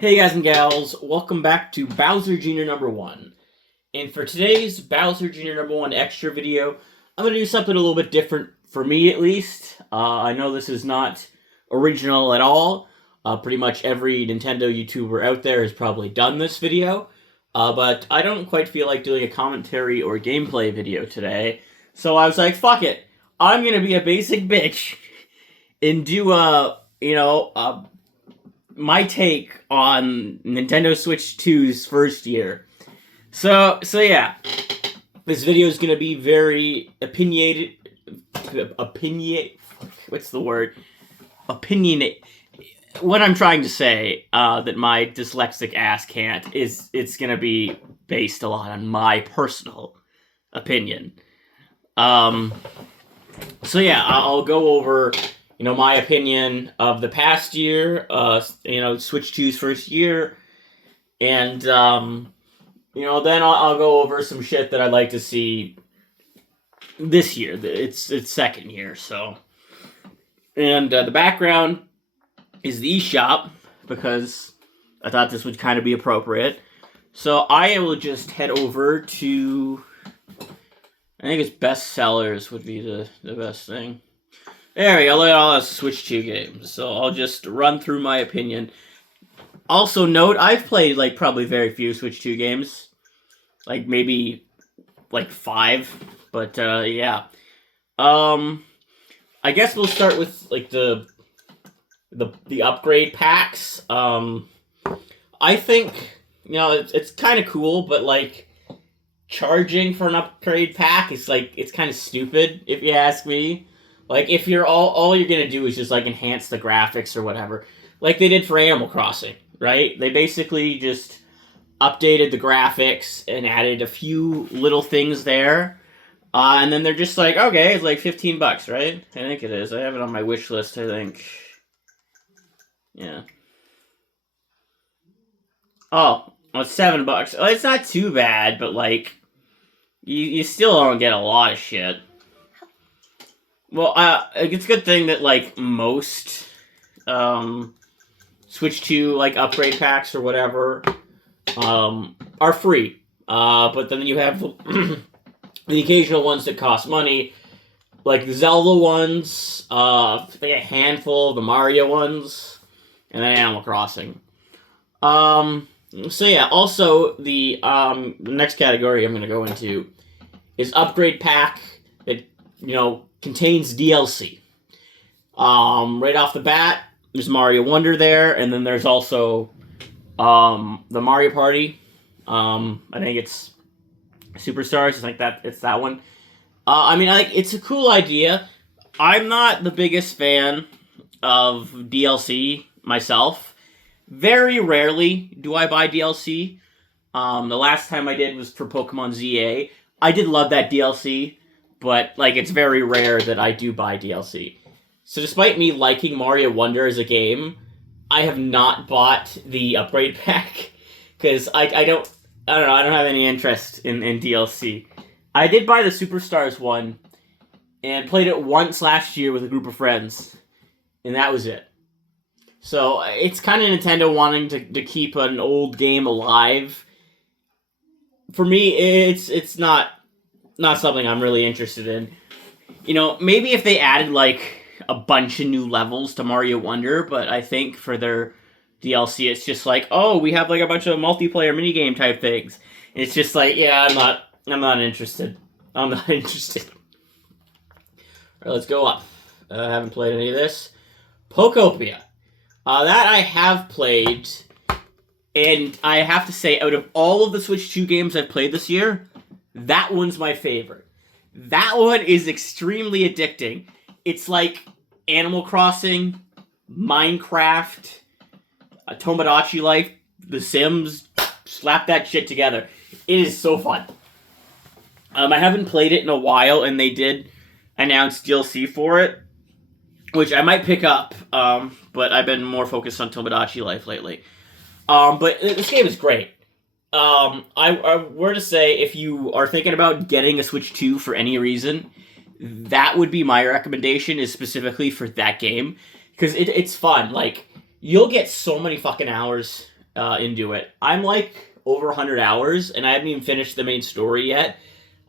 Hey guys and gals, welcome back to Bowser Jr. number 1. And for today's Bowser Jr. number 1 extra video, I'm going to do something a little bit different, for me at least. I know this is not original at all. Pretty much every Nintendo YouTuber out there has probably done this video. But I don't quite feel like doing a commentary or gameplay video today. So I was like, fuck it. I'm going to be a basic bitch and do my take on Nintendo Switch 2's first year. So yeah, this video is gonna be very opinionated. What's the word? Opinionate. What I'm trying to say, that my dyslexic ass can't, is it's gonna be based a lot on my personal opinion. So yeah, I'll go over my opinion of the past year, Switch 2's first year, and, then I'll go over some shit that I'd like to see this year. It's second year, so. And the background is the eShop, because I thought this would kind of be appropriate. So I will just head over to, I think it's best sellers would be the best thing. There we go, look at all the Switch 2 games. So I'll just run through my opinion. Also note, I've played, probably very few Switch 2 games. Maybe, 5. But, yeah. I guess we'll start with, the upgrade packs. I think, it's kind of cool, but, charging for an upgrade pack is, it's kind of stupid, if you ask me. If you're all you're gonna do is just enhance the graphics or whatever, like they did for Animal Crossing, right? They basically just updated the graphics and added a few little things there, and then they're just okay, it's $15, right? I think it is. I have it on my wish list. I think, yeah. Oh, well, it's $7. Well, it's not too bad, but you still don't get a lot of shit. Well, it's a good thing that, most, Switch 2, upgrade packs or whatever, are free. But then you have the occasional ones that cost money, like the Zelda ones, a handful of the Mario ones, and then Animal Crossing. So yeah, also, the next category I'm going to go into is upgrade pack that, contains DLC. Right off the bat, there's Mario Wonder there, and then there's also the Mario Party. I think it's Superstars. I think it's that one. It's a cool idea. I'm not the biggest fan of DLC myself. Very rarely do I buy DLC. The last time I did was for Pokemon ZA. I did love that DLC. But, it's very rare that I do buy DLC. So despite me liking Mario Wonder as a game, I have not bought the upgrade pack. Because I don't have any interest in DLC. I did buy the Superstars one, and played it once last year with a group of friends. And that was it. So, it's kind of Nintendo wanting to keep an old game alive. For me, it's not something I'm really interested in. Maybe if they added, a bunch of new levels to Mario Wonder, but I think for their DLC, it's just oh, we have, a bunch of multiplayer minigame type things. And it's just yeah, I'm not interested. I'm not interested. Alright, let's go up. I haven't played any of this. Pokopia. That I have played, and I have to say, out of all of the Switch 2 games I've played this year, that one's my favorite. That one is extremely addicting. It's like Animal Crossing, Minecraft, a Tomodachi Life, The Sims. Slap that shit together. It is so fun. I haven't played it in a while, and they did announce DLC for it, which I might pick up, but I've been more focused on Tomodachi Life lately. But this game is great. I were to say, if you are thinking about getting a Switch 2 for any reason, that would be my recommendation, is specifically for that game. Because it's fun. You'll get so many fucking hours into it. I'm like over 100 hours, and I haven't even finished the main story yet.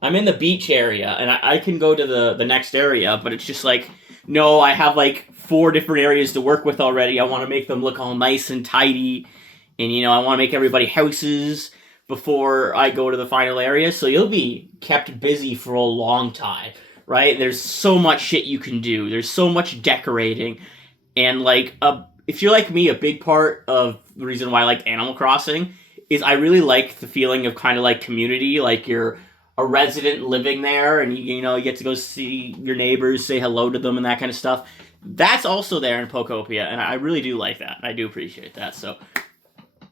I'm in the beach area, and I can go to the next area, but it's just like, no, I have like 4 different areas to work with already. I want to make them look all nice and tidy, and I want to make everybody houses before I go to the final area, so you'll be kept busy for a long time, right? There's so much shit you can do. There's so much decorating, and like, if you're like me, a big part of the reason why I like Animal Crossing is I really like the feeling of kind of like community, like you're a resident living there, and you get to go see your neighbors, say hello to them, and that kind of stuff. That's also there in Pokopia, and I really do like that. I do appreciate that. So,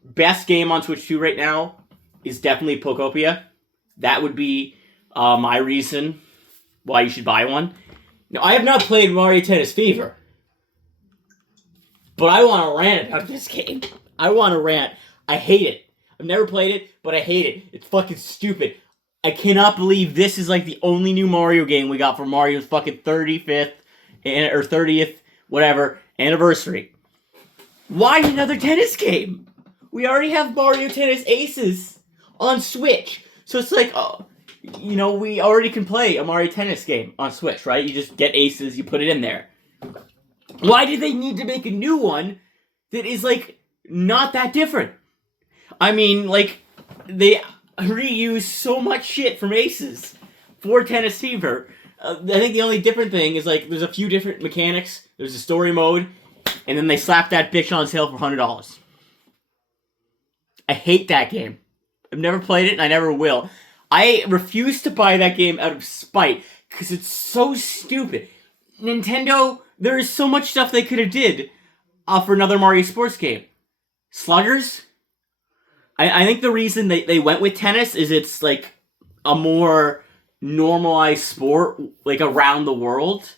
best game on Switch 2 right now is definitely Pokopia. That would be my reason why you should buy one. Now, I have not played Mario Tennis Fever, but I want to rant about this game. I want to rant. I hate it. I've never played it, but I hate it. It's fucking stupid. I cannot believe this is like the only new Mario game we got for Mario's fucking 35th or 30th, whatever, anniversary. Why another tennis game? We already have Mario Tennis Aces on Switch. So it's like, we already can play a Mario Tennis game on Switch, right? You just get Aces, you put it in there. Why did they need to make a new one that is, like, not that different? I mean, like, they reuse so much shit from Aces for Tennis Fever. I think the only different thing is, like, there's a few different mechanics. There's a story mode, and then they slap that bitch on sale for $100. I hate that game. I've never played it, and I never will. I refuse to buy that game out of spite, because it's so stupid. Nintendo, there is so much stuff they could have did for another Mario sports game. Sluggers? I think the reason they went with tennis is it's, like, a more normalized sport, like, around the world.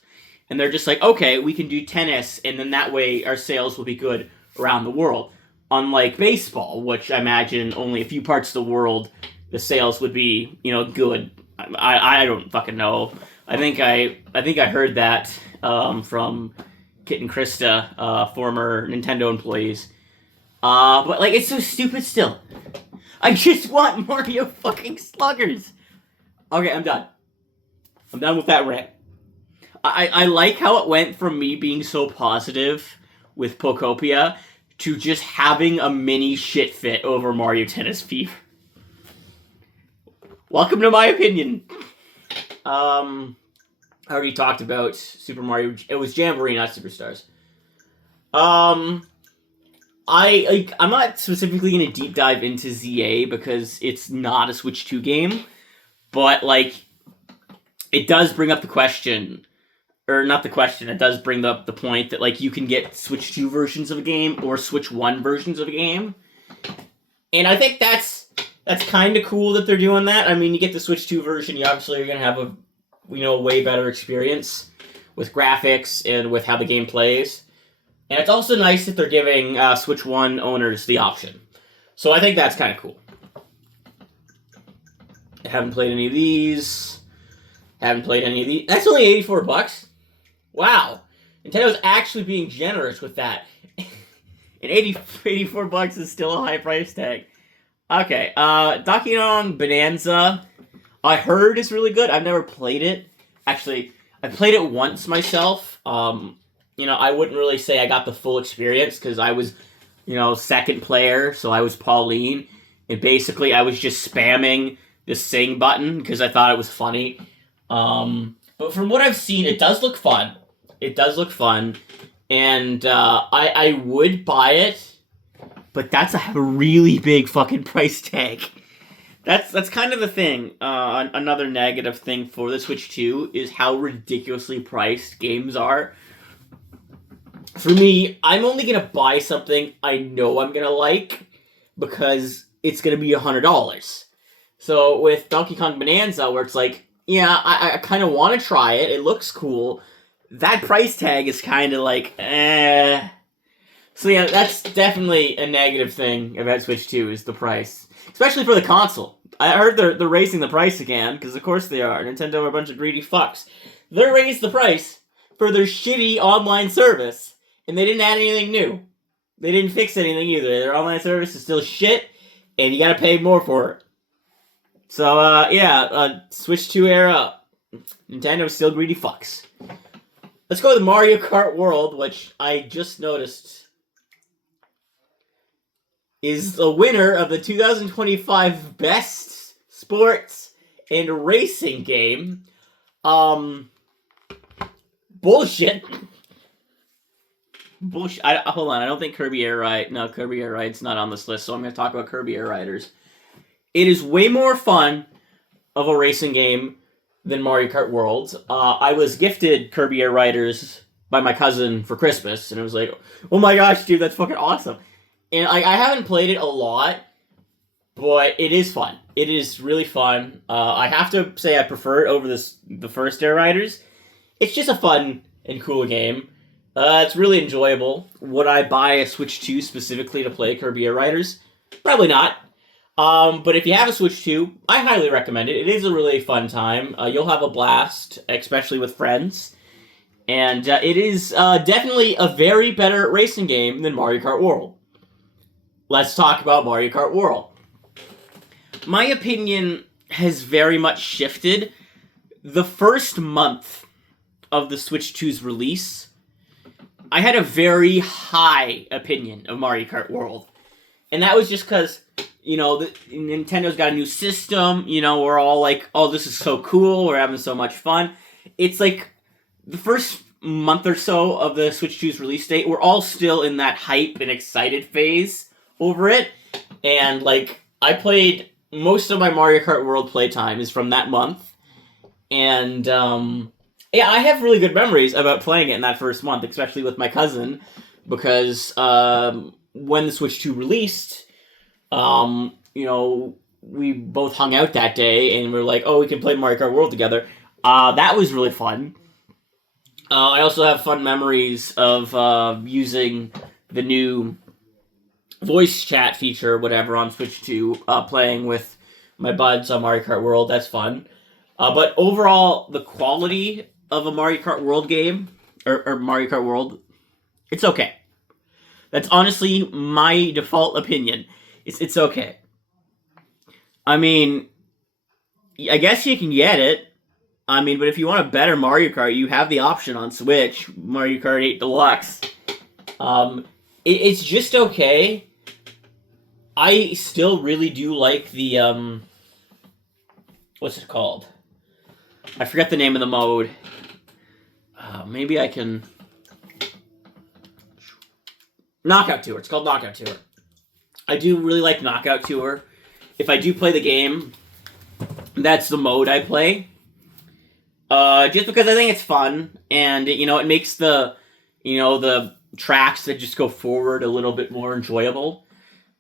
And they're just like, okay, we can do tennis, and then that way our sales will be good around the world. Unlike baseball, which I imagine only a few parts of the world, the sales would be, good. I don't fucking know. I think I heard that from Kit and Krista, former Nintendo employees. But, like, it's so stupid still. I just want Mario fucking Sluggers. Okay, I'm done. I'm done with that rant. I like how it went from me being so positive with Pokopia to just having a mini shit fit over Mario Tennis Fever. Welcome to my opinion. I already talked about Super Mario. It was Jamboree, not Superstars. I'm not specifically going to deep dive into ZA because it's not a Switch 2 game, but, like, it does bring up the question, or not the question, it does bring up the point that, like, you can get Switch 2 versions of a game or Switch 1 versions of a game, and I think that's kind of cool that they're doing that. I mean, you get the Switch 2 version, you obviously are going to have a way better experience with graphics and with how the game plays. And it's also nice that they're giving Switch 1 owners the option. So I think that's kind of cool. I haven't played any of these. That's only $84. Wow. Nintendo's actually being generous with that. And $84 is still a high price tag. Okay, Donkey Kong Bonanza, I heard is really good. I've never played it. Actually, I played it once myself. I wouldn't really say I got the full experience because I was, second player, so I was Pauline. And basically, I was just spamming the sing button because I thought it was funny. But from what I've seen, it does look fun. And I would buy it, but that's a really big fucking price tag. That's kind of the thing. Another negative thing for the Switch 2 is how ridiculously priced games are. For me, I'm only going to buy something I know I'm going to like because it's going to be $100. So with Donkey Kong Bonanza, where it's like, yeah, I kind of want to try it. It looks cool. That price tag is kind of like, eh. So yeah, that's definitely a negative thing about Switch 2 is the price. Especially for the console. I heard they're raising the price again, because of course they are. Nintendo are a bunch of greedy fucks. They raised the price for their shitty online service, and they didn't add anything new. They didn't fix anything either. Their online service is still shit, and you gotta pay more for it. So, Switch 2 era, Nintendo's still greedy fucks. Let's go to Mario Kart World, which I just noticed is the winner of the 2025 Best Sports and Racing Game. Bullshit. Bullshit. Hold on, I don't think Kirby Air Ride... No, Kirby Air Ride's not on this list, so I'm going to talk about Kirby Air Riders. It is way more fun of a racing game than Mario Kart World. I was gifted Kirby Air Riders by my cousin for Christmas, and it was like, oh my gosh, dude, that's fucking awesome. And I haven't played it a lot, but it is fun. It is really fun. I have to say I prefer it over the first Air Riders. It's just a fun and cool game. It's really enjoyable. Would I buy a Switch 2 specifically to play Kirby Air Riders? Probably not. But if you have a Switch 2, I highly recommend it. It is a really fun time. You'll have a blast, especially with friends. And it is definitely a very better racing game than Mario Kart World. Let's talk about Mario Kart World. My opinion has very much shifted. The first month of the Switch 2's release, I had a very high opinion of Mario Kart World. And that was just because, Nintendo's got a new system, we're all like, oh, this is so cool, we're having so much fun. It's like, the first month or so of the Switch 2's release date, we're all still in that hype and excited phase over it. And, I played most of my Mario Kart World playtime is from that month. And, I have really good memories about playing it in that first month, especially with my cousin, because when the Switch 2 released, we both hung out that day, and we were like, oh, we can play Mario Kart World together. That was really fun. I also have fun memories of using the new voice chat feature, whatever, on Switch 2, playing with my buds on Mario Kart World. That's fun. But overall, the quality of a Mario Kart World game, or Mario Kart World, it's okay. That's honestly my default opinion. It's okay. I mean, I guess you can get it. I mean, but if you want a better Mario Kart, you have the option on Switch, Mario Kart 8 Deluxe. It's just okay. I still really do like the, what's it called? I forget the name of the mode. Maybe I can... Knockout Tour. It's called Knockout Tour. I do really like Knockout Tour. If I do play the game, that's the mode I play. Just because I think it's fun, and, it makes the tracks that just go forward a little bit more enjoyable.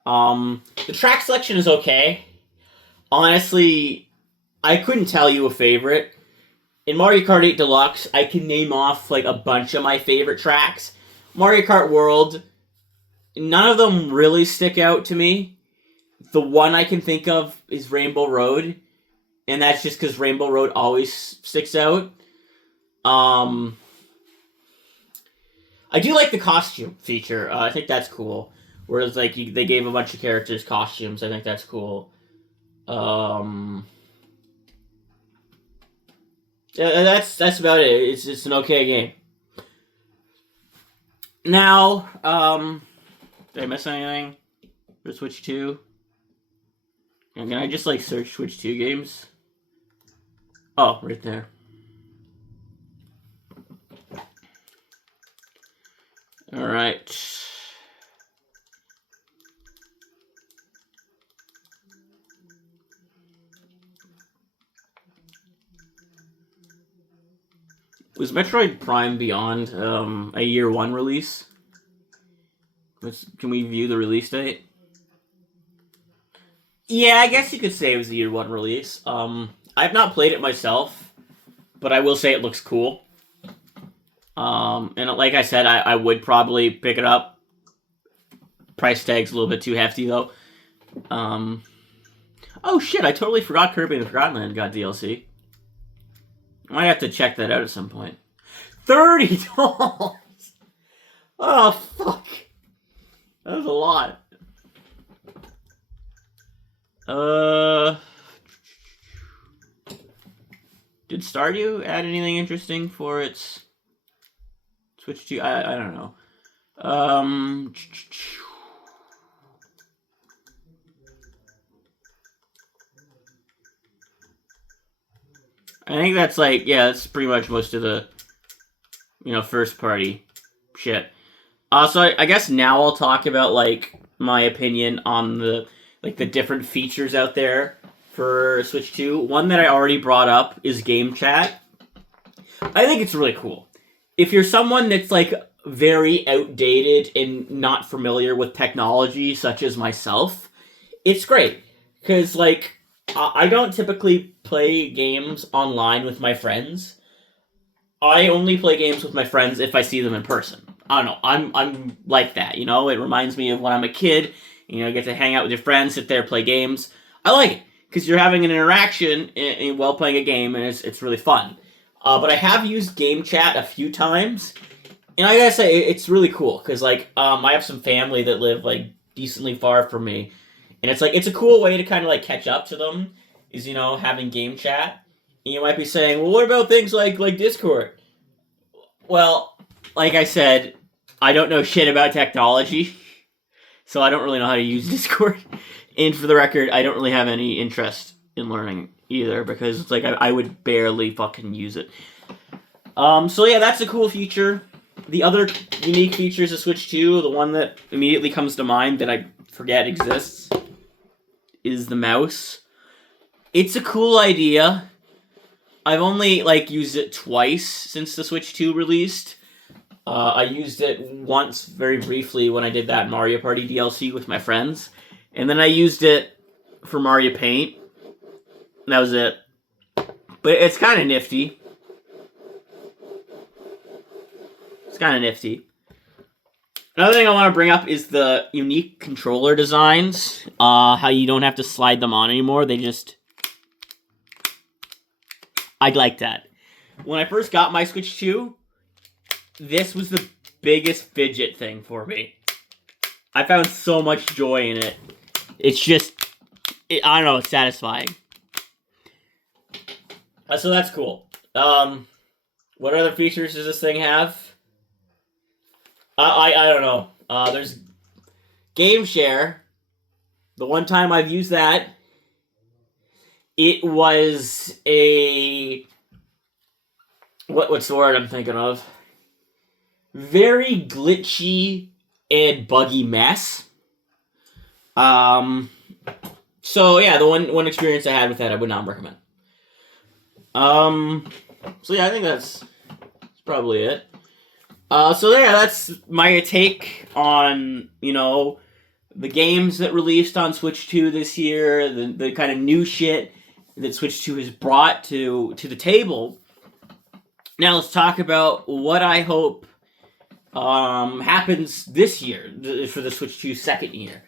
The track selection is okay. Honestly, I couldn't tell you a favorite. In Mario Kart 8 Deluxe, I can name off, a bunch of my favorite tracks. Mario Kart World, none of them really stick out to me. The one I can think of is Rainbow Road, and that's just because Rainbow Road always sticks out. I do like the costume feature. I think that's cool. Whereas, they gave a bunch of characters costumes. I think that's cool. That's about it. It's just an okay game. Now, did I miss anything for Switch 2? And can I just, search Switch 2 games? Oh, right there. Alright. Was Metroid Prime Beyond a year one release? Can we view the release date? Yeah, I guess you could say it was a year one release. I've not played it myself, but I will say it looks cool. And like I said, I would probably pick it up. Price tag's a little bit too hefty, though. Oh shit, I totally forgot Kirby and the Forgotten Land got DLC. I might have to check that out at some point. $30! Oh, fuck. That was a lot. Did Stardew add anything interesting for its Switch 2? I don't know. I think that's like, yeah, that's pretty much most of the, first party shit. So I guess now I'll talk about, like, my opinion on the different features out there for Switch 2. One that I already brought up is game chat. I think it's really cool. If you're someone that's, like, very outdated and not familiar with technology, such as myself, it's great. Because, like, I don't typically play games online with my friends. I only play games with my friends if I see them in person. I don't know. I'm like that, It reminds me of when I'm a kid. You get to hang out with your friends, sit there, play games. I like it because you're having an interaction while playing a game, and it's really fun. But I have used game chat a few times, and I gotta say it's really cool because I have some family that live decently far from me, and it's a cool way to kind of catch up to them. Is having game chat. And you might be saying, well, what about things like Discord? Well, like I said, I don't know shit about technology, so I don't really know how to use Discord. And for the record, I don't really have any interest in learning either, because it's I would barely fucking use it. So yeah, that's a cool feature. The other unique features of Switch 2, the one that immediately comes to mind that I forget exists, is the mouse. It's a cool idea. I've only used it twice since the Switch 2 released. I used it once very briefly when I did that Mario Party DLC with my friends. And then I used it for Mario Paint. And that was it. But it's kind of nifty. It's kind of nifty. Another thing I want to bring up is the unique controller designs. How you don't have to slide them on anymore. They just... I'd like that. When I first got my Switch 2, this was the biggest fidget thing for me. I found so much joy in it. It's just, I don't know, it's satisfying. So that's cool. What other features does this thing have? I don't know. There's Game Share. The one time I've used that, it was a... What's the word I'm thinking of? Very glitchy and buggy mess. So yeah, the one experience I had with that I would not recommend. So yeah, I think that's probably it. So yeah, that's my take on, the games that released on Switch 2 this year, the kind of new shit that Switch 2 has brought to the table. Now let's talk about what I hope happens this year for the Switch 2 second year.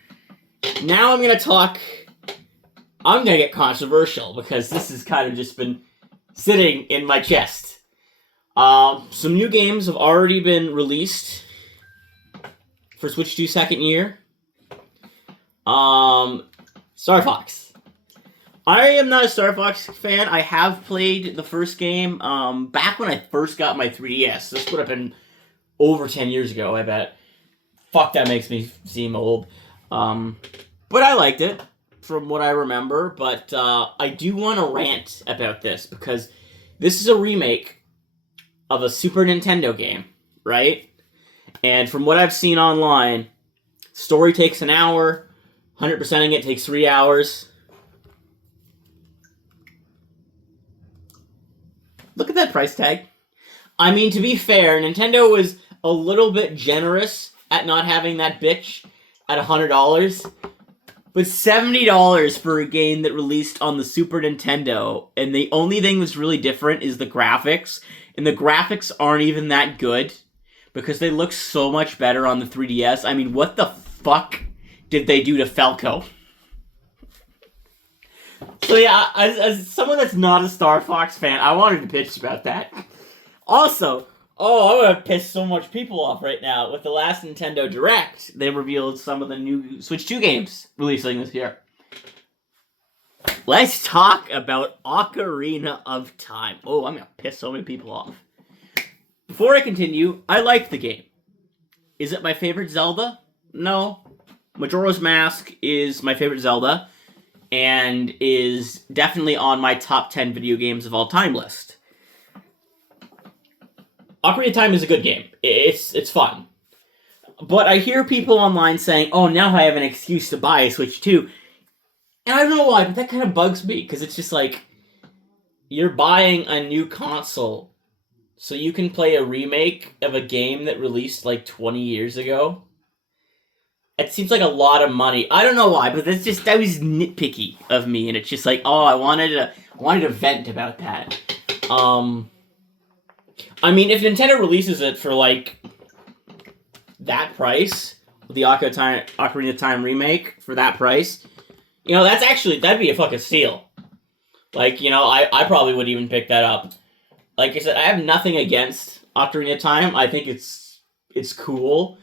Now I'm going to get controversial because this has kind of just been sitting in my chest. Some new games have already been released for Switch 2 second year. Star Fox. I am not a Star Fox fan. I have played the first game back when I first got my 3DS. This would have been over 10 years ago, I bet. Fuck, that makes me seem old. But I liked it, from what I remember. But I do want to rant about this, because this is a remake of a Super Nintendo game, right? And from what I've seen online, story takes an hour, 100%ing it takes 3 hours. Look at that price tag. I mean, to be fair, Nintendo was a little bit generous at not having that bitch at $100. But $70 for a game that released on the Super Nintendo, and the only thing that's really different is the graphics. And the graphics aren't even that good, because they look so much better on the 3DS. I mean, what the fuck did they do to Falco? So yeah, as someone that's not a Star Fox fan, I wanted to bitch about that. Also, Oh, I'm gonna piss so much people off right now. With the last Nintendo Direct, they revealed some of the new Switch 2 games releasing this year. Let's talk about Ocarina of Time. Oh, I'm gonna piss so many people off. Before I continue, I like the game. Is it my favorite Zelda? No. Majora's Mask is my favorite Zelda, and is definitely on my top 10 video games of all time list. Ocarina of Time is a good game. It's fun. But I hear people online saying, oh, now I have an excuse to buy a Switch 2. And I don't know why, but that kind of bugs me, because it's just like, you're buying a new console so you can play a remake of a game that released like 20 years ago. It seems like a lot of money. I don't know why, but that was nitpicky of me, and it's just like, oh, I wanted to vent about that. I mean, if Nintendo releases it for like that price, the Ocarina of Time remake for that price, you know, that'd be a fucking steal. Like, you know, I probably would even pick that up. Like I said, I have nothing against Ocarina of Time. I think it's cool.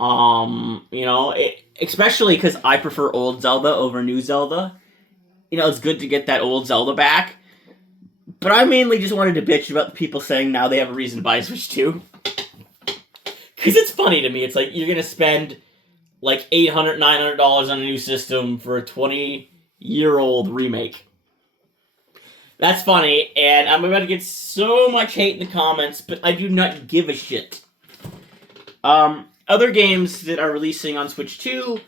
You know, especially because I prefer old Zelda over new Zelda. You know, it's good to get that old Zelda back. But I mainly just wanted to bitch about the people saying now they have a reason to buy a Switch 2. Because it's funny to me. It's like, you're going to spend like $800, $900 on a new system for a 20-year-old remake. That's funny, and I'm about to get so much hate in the comments, but I do not give a shit. Other games that are releasing on Switch 2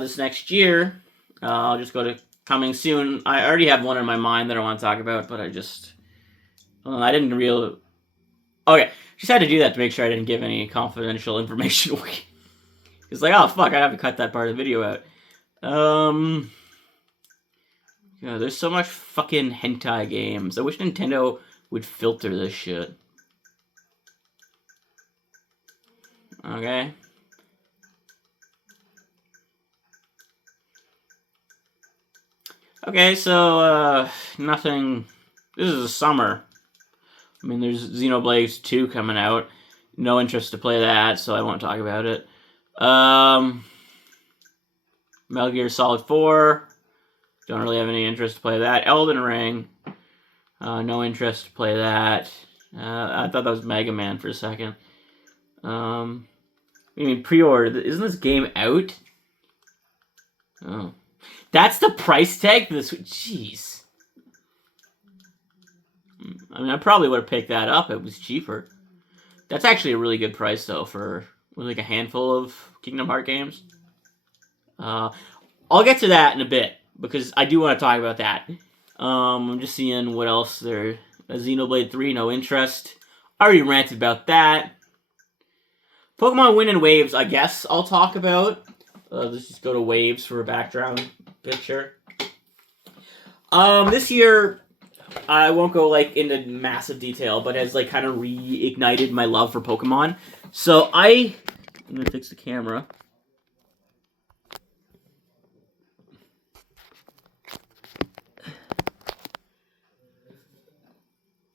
this next year, I'll just go to coming soon. I already have one in my mind that I want to talk about, but I didn't really... Okay, just had to do that to make sure I didn't give any confidential information away. It's like, oh fuck, I have to cut that part of the video out. Yeah, there's so much fucking hentai games. I wish Nintendo would filter this shit. Okay. Okay, so, nothing... This is the summer. I mean, there's Xenoblade 2 coming out. No interest to play that, so I won't talk about it. Metal Gear Solid 4. Don't really have any interest to play that. Elden Ring. No interest to play that. I thought that was Mega Man for a second. I mean, pre-order. Isn't this game out? Oh. That's the price tag for this. Jeez. I mean, I probably would have picked that up. It was cheaper. That's actually a really good price, though, for like a handful of Kingdom Hearts games. I'll get to that in a bit, because I do want to talk about that. I'm just seeing what else there. Xenoblade 3, no interest. I already ranted about that. Pokemon Wind and Waves, I guess I'll talk about. Let's just go to Waves for a background picture. This year, I won't go like into massive detail, but has like kind of reignited my love for Pokemon. So I'm gonna fix the camera.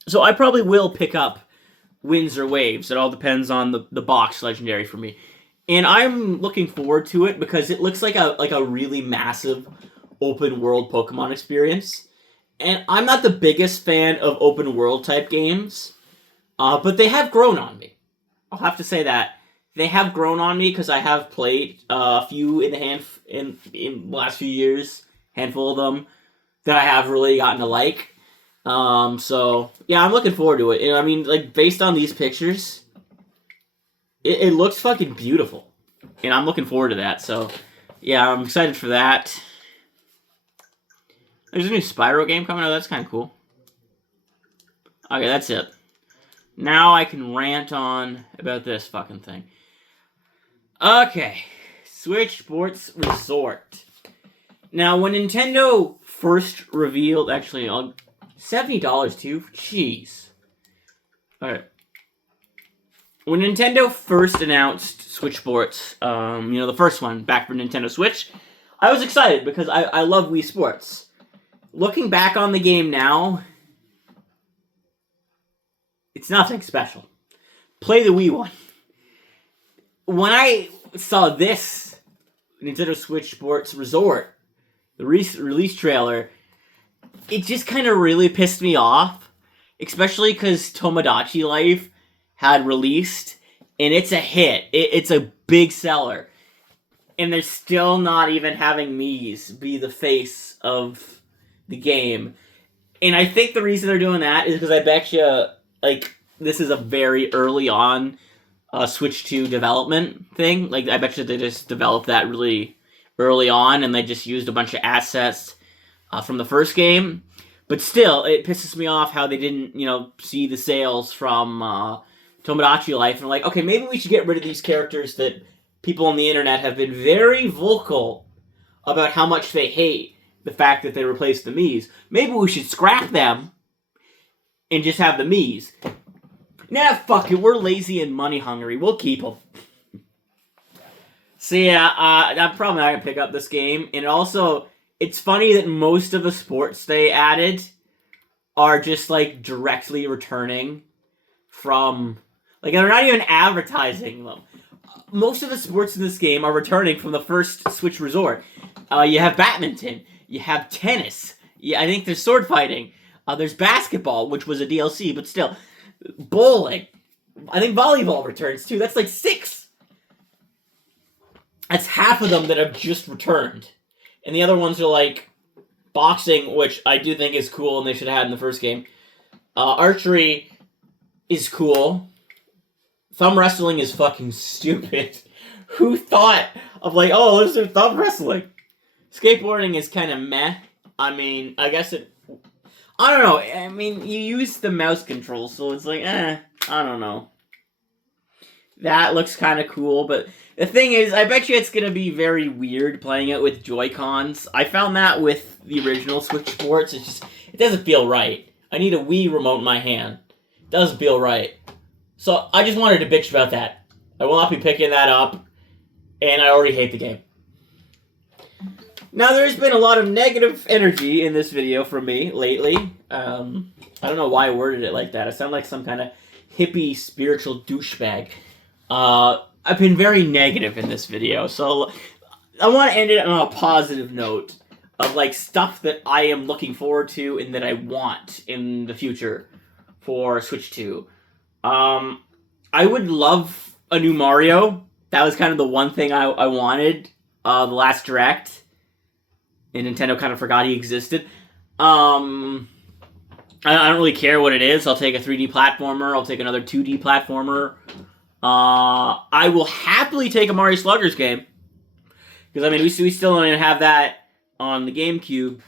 So I probably will pick up Winds or Waves. It all depends on the box legendary for me. And I'm looking forward to it because it looks like a really massive open world Pokemon experience. And I'm not the biggest fan of open world type games, but they have grown on me. I'll have to say that. They have grown on me because I have played a few in the last few years, handful of them, that I have really gotten to like. So, yeah, I'm looking forward to it. I mean, like, based on these pictures, it looks fucking beautiful. And I'm looking forward to that, so, yeah, I'm excited for that. There's a new Spyro game coming out, that's kind of cool. Okay, that's it. Now I can rant on about this fucking thing. Okay, Switch Sports Resort. Now, when Nintendo first revealed, actually, $70 too? Jeez. Alright. When Nintendo first announced Switch Sports, the first one, back for Nintendo Switch, I was excited because I love Wii Sports. Looking back on the game now, it's nothing special. play the Wii one. When I saw this Nintendo Switch Sports Resort, the release trailer, it just kind of really pissed me off, especially because Tomodachi Life had released, and it's a hit. It's a big seller, and they're still not even having Mii's be the face of the game. And I think the reason they're doing that is because I bet you, like, this is a very early on Switch 2 development thing. Like, I bet you they just developed that really early on, and they just used a bunch of assets from the first game. But still, it pisses me off how they didn't, see the sales from Tomodachi Life. And like, okay, maybe we should get rid of these characters that people on the internet have been very vocal about how much they hate the fact that they replaced the Mii's. Maybe we should scrap them and just have the Mii's. Nah, fuck it. We're lazy and money hungry. We'll keep them. So yeah, I'm probably not going to pick up this game. And also, it's funny that most of the sports they added are just, like, directly returning from... Like, they're not even advertising them. Most of the sports in this game are returning from the first Switch Resort. You have badminton. You have tennis. I think there's sword fighting. There's basketball, which was a DLC, but still. Bowling. I think volleyball returns, too. That's like 6. That's half of them that have just returned. And the other ones are like boxing, which I do think is cool and they should have had in the first game. Archery is cool. Thumb wrestling is fucking stupid. Who thought of like, oh, let's do thumb wrestling? Skateboarding is kind of meh. I mean, I guess it... I don't know. I mean, you use the mouse control, so it's like, I don't know. That looks kind of cool, but the thing is, I bet you it's going to be very weird playing it with Joy-Cons. I found that with the original Switch Sports. It doesn't feel right. I need a Wii remote in my hand. It doesn't feel right. So I just wanted to bitch about that. I will not be picking that up, and I already hate the game. Now, there's been a lot of negative energy in this video from me lately. I don't know why I worded it like that. I sound like some kind of hippie spiritual douchebag. I've been very negative in this video, so I want to end it on a positive note of like stuff that I am looking forward to and that I want in the future for Switch 2. I would love a new Mario. That was kind of the one thing I wanted the last Direct. And Nintendo kind of forgot he existed. I don't really care what it is. I'll take a 3D platformer. I'll take another 2D platformer. I will happily take a Mario Sluggers game. Because, I mean, we still don't even have that on the GameCube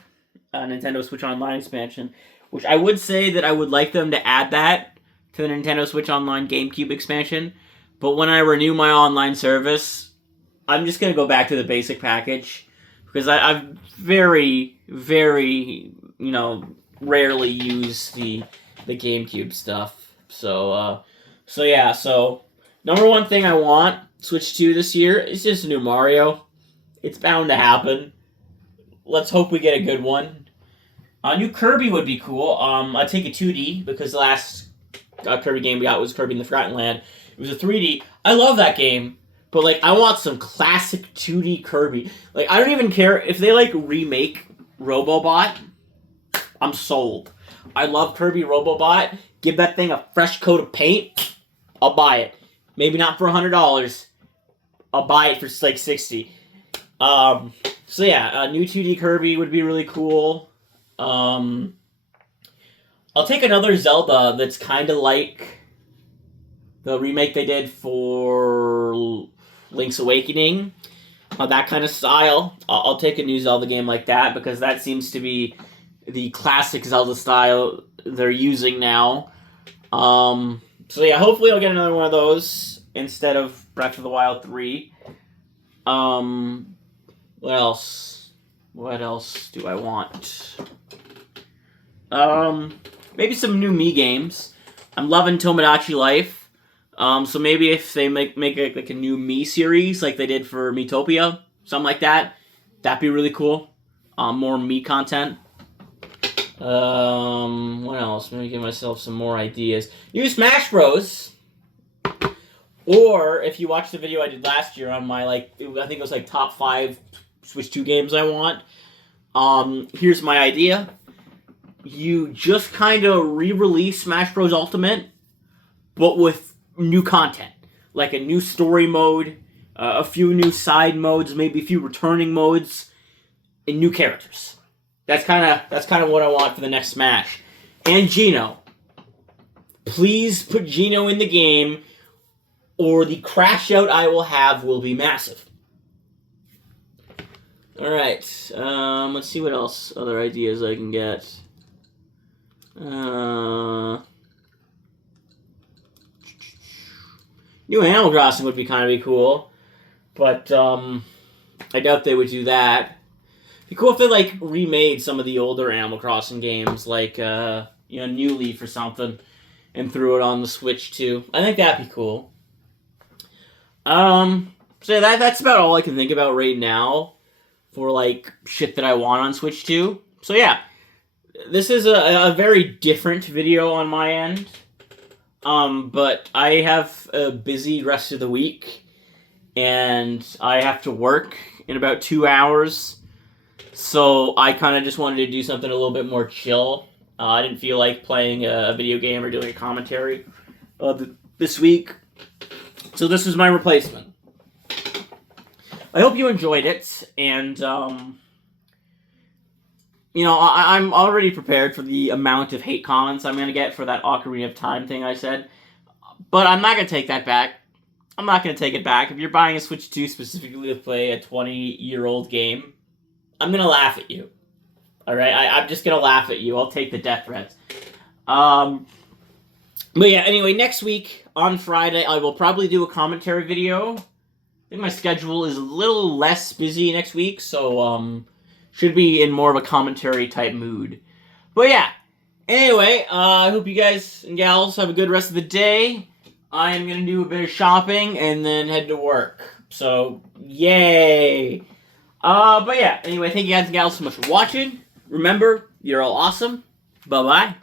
Nintendo Switch Online expansion. Which I would say that I would like them to add that to the Nintendo Switch Online GameCube expansion. But when I renew my online service, I'm just going to go back to the basic package. Because I've very, very, rarely use the GameCube stuff. So yeah, so number one thing I want, Switch 2 this year, is just a new Mario. It's bound to happen. Let's hope we get a good one. A new Kirby would be cool. I'd take a 2D, because the last Kirby game we got was Kirby in the Forgotten Land. It was a 3D. I love that game. But, like, I want some classic 2D Kirby. Like, I don't even care if they, like, remake Robobot. I'm sold. I love Kirby Robobot. Give that thing a fresh coat of paint. I'll buy it. Maybe not for $100. I'll buy it for, like, $60. So, yeah, a new 2D Kirby would be really cool. I'll take another Zelda that's kind of like the remake they did for Link's Awakening, that kind of style. I'll take a new Zelda game like that, because that seems to be the classic Zelda style they're using now. So yeah, hopefully I'll get another one of those instead of Breath of the Wild 3. What else? What else do I want? Maybe some new Mii games. I'm loving Tomodachi Life. So maybe if they make like a new Mii series, like they did for Miitopia, something like that, that'd be really cool. More Mii content. What else? Maybe give myself some more ideas. New Smash Bros. Or if you watch the video I did last year on my, I think it was like top 5 Switch 2 games I want. Here's my idea. You just kind of re-release Smash Bros. Ultimate, but with new content. Like a new story mode, a few new side modes, maybe a few returning modes, and new characters. That's kind of what I want for the next Smash. And Geno. Please put Geno in the game, or the crash out I will have will be massive. Alright, let's see what else, other ideas I can get. New Animal Crossing would be kind of cool, but I doubt they would do that. It'd be cool if they remade some of the older Animal Crossing games, New Leaf or something, and threw it on the Switch too. I think that'd be cool. So that's about all I can think about right now for shit that I want on Switch 2. So yeah, this is a very different video on my end. But I have a busy rest of the week, and I have to work in about 2 hours, so I kind of just wanted to do something a little bit more chill. I didn't feel like playing a video game or doing a commentary this week, so this is my replacement. I hope you enjoyed it, and I'm already prepared for the amount of hate comments I'm going to get for that Ocarina of Time thing I said. But I'm not going to take that back. I'm not going to take it back. If you're buying a Switch 2 specifically to play a 20-year-old game, I'm going to laugh at you. Alright? I'm just going to laugh at you. I'll take the death threats. But yeah, anyway, next week, on Friday, I will probably do a commentary video. I think my schedule is a little less busy next week, so, should be in more of a commentary type mood. But yeah, anyway, I hope you guys and gals have a good rest of the day. I am going to do a bit of shopping and then head to work. So, yay! But yeah, anyway, thank you guys and gals so much for watching. Remember, you're all awesome. Bye-bye.